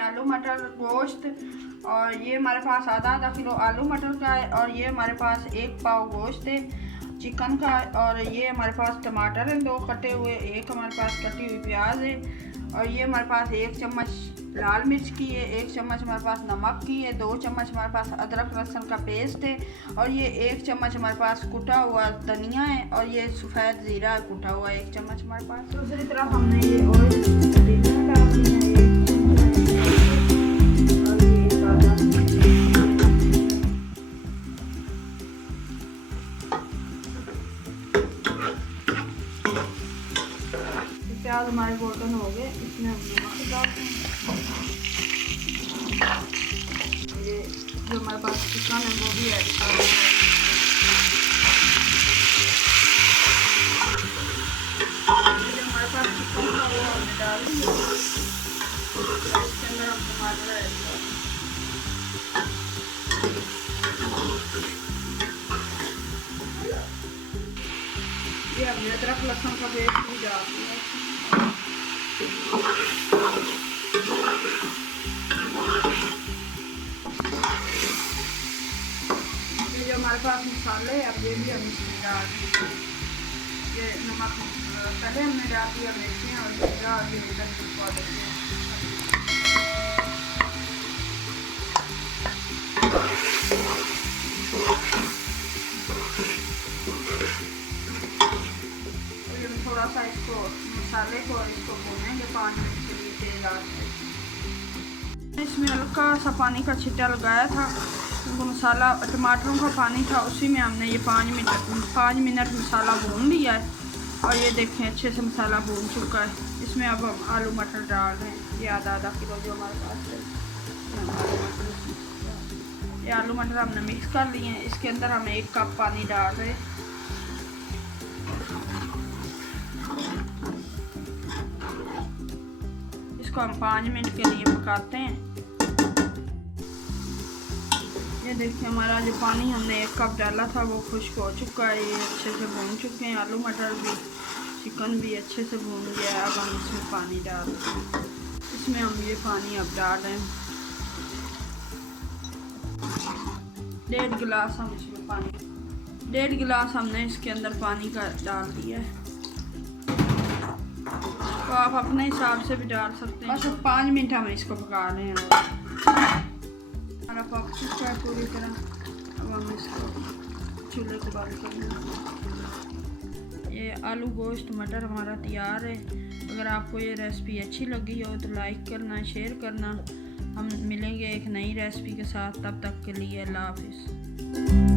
आलू मटर गोश्त, और ये हमारे पास आधा किलो आलू मटर का है, और ये हमारे पास 1 पाव गोश्त है चिकन का, और ये हमारे पास टमाटर हैं 2 कटे हुए, एक हमारे पास कटी हुई प्याज है, और ये हमारे पास 1 चम्मच लाल मिर्च की है, 1 चम्मच हमारे पास नमक की है, 2 चम्मच हमारे पास अदरक लहसुन का पेस्ट है, और ये 1 चम्मच हमारे पास कुटा हुआ धनिया है, और ये सफ़ेद ज़ीरा कुटा हुआ 1 चम्मच हमारे पास। दूसरी तरफ हमने ये ऑयल डाल दिया है, प्याज हमारे गोल्डन हो गए, इसमें हम नमक डालते हैं। ये जो हमारे पास चिकन है वो भी ऐड कर देंगे। जो हमारे पास चिकन था वो हमने डाल दिया, इसके अंदर हम टमाटर ऐड कर देंगे। ये हमने अदरक लहसुन का पेस्ट भी डाल दिया। ये जो हमारे पास मसाले हैं अब ये भी हम इसमें डाल देंगे। ये नमक पहले हमने डाल दिया मिर्ची और जीरा, और ये धनिया पाउडर है। थोड़ा सा इसको मसाले को और इसको भूनेंगे 5 मिनट के लिए तेल डाल के। इसमें हल्का सा पानी का छिट्टा लगाया था, तो मसाला टमाटरों का पानी था उसी में हमने ये 5 मिनट मसाला भून लिया है, और ये देखें अच्छे से मसाला भून चुका है। इसमें अब हम आलू मटर डाल रहे हैं, ये आधा किलो जो हमारे पास है। ये आलू मटर हमने मिक्स कर लिए हैं, इसके अंदर हम 1 कप पानी डाल रहे हैं। इसको हम 5 मिनट के लिए पकाते हैं। ये देखिए हमारा जो पानी हमने 1 कप डाला था वो खुश्क हो चुका है, ये अच्छे से भून चुके हैं, आलू मटर भी चिकन भी अच्छे से भून गया है। अब हम इसमें पानी डाल रहे हैं, इसमें हम ये पानी अब डाल रहे हैं 1.5 गिलास हम इसमें पानी 1.5 गिलास हमने इसके अंदर पानी का डाल दिया है। तो आप अपने हिसाब से भी डाल सकते हैं। बस 5 मिनट हम इसको पका रहे हैं। हमारा पक चुका है पूरी तरह, अब हम इसको चूल्हे को बंद कर देंगे। ये आलू गोश्त मटर हमारा तैयार है। अगर आपको ये रेसिपी अच्छी लगी हो तो लाइक करना, शेयर करना। हम मिलेंगे एक नई रेसिपी के साथ, तब तक के लिए अल्लाह हाफिज़।